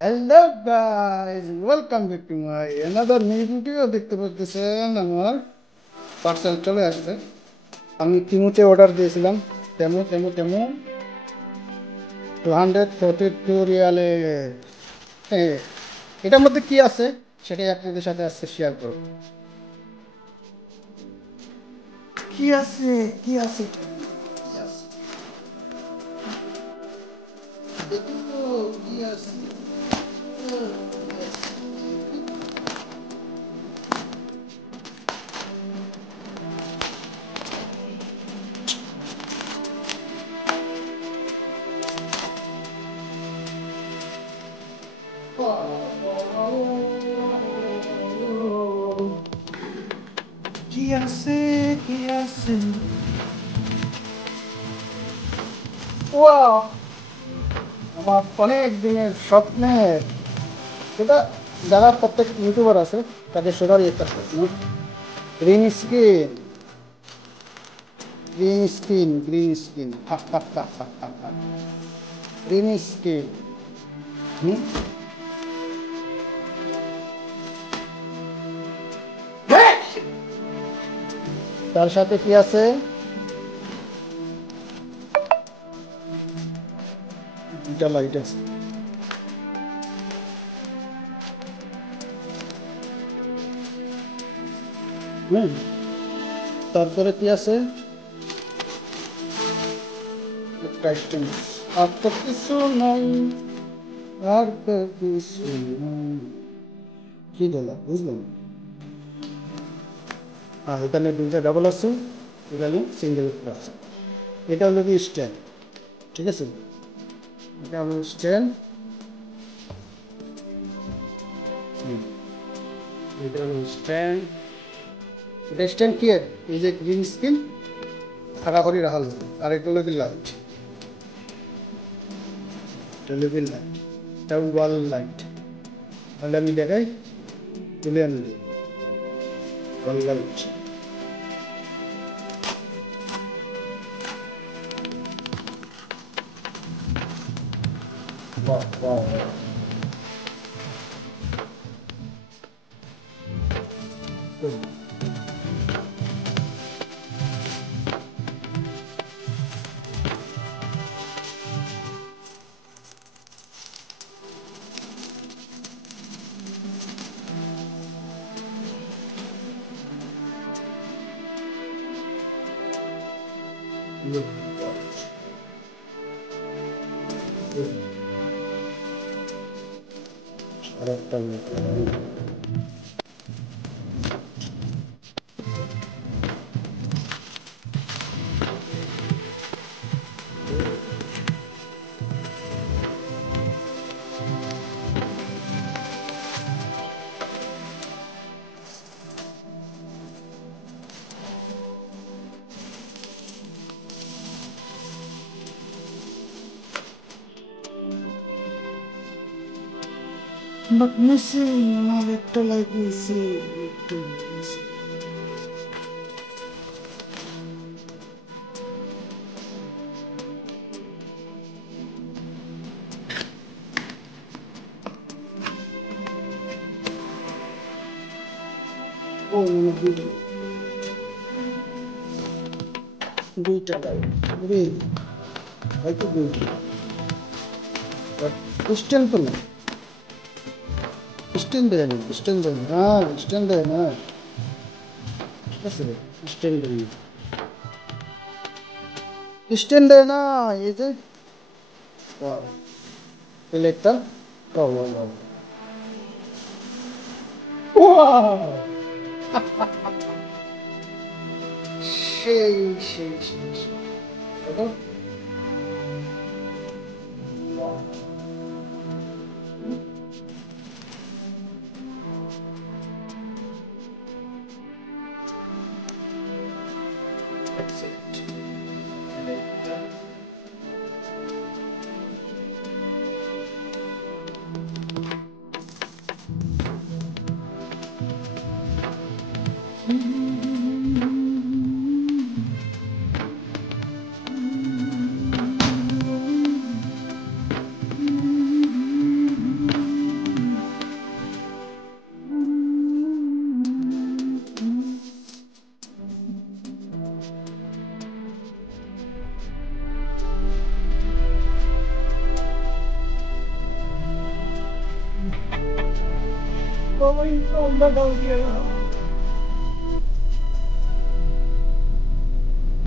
Hello guys, welcome back to my another new video. দেখতে পাচ্ছেন আমার পার্সেল চলে আসছে। আমি টিমুতে অর্ডার দিয়েছিলাম তেমন তেমন তেমন 242 রিয়ালে। হ্যাঁ, এটার মধ্যে কি আছে সেটাই আপনাদের সাথে আজকে শেয়ার করব। কি আছে কি আছে কি আছে দেখো কি আছে। কি আছে কি আছে। ওয়াও, আমার অনেক দিনের স্বপ্নের, সেটা যারা প্রত্যেক ইউটিউবার আছে তাদের সবারই একটা স্বপ্ন, green screen. Green screen green screen green screen. তার সাথে কি আছে? দুটা লাইট আছে। হুম, তারপরে কি আছে? একটা স্ট্যান্ড। আর তো কিছু নাই, আর তো কিছু নাই। কি বলা বুঝলাম। আর এখানে দুইটা ডাবল আছে, এখানে সিঙ্গেল আছে। এটা হলো কি স্ট্যান্ড, ঠিক আছে। এটা হলো স্ট্যান্ড। এটা হলো স্ট্যান্ড। এটা স্ট্যান্ড কি? এই যে গ্রিন স্ক্রিন খাড়া করে রাখা যাবে। আর এটা হলো কি লাইট, এটা হলো কি লাইট, এটা ওয়াল লাইট। তাহলে আমি দেখাই, তুলে আনলি ওয়াল লাইট। বাহ বাহ। আর একটা but missing, আমার একটা লাইট missing, একটু missing। ও দুইটা লাইট, হয়তো দুইটা, বাট স্ট্যান্ড তো না। স্ট্যান্ড দেয় না, স্ট্যান্ড দেয় না, স্ট্যান্ড দেয় না, ঠিক আছে। স্ট্যান্ড দেয় না, স্ট্যান্ড দেয় না। এই যে প্লেটটা, সেই সেই সেই সেই। দেখো, Como hizo onda cambió.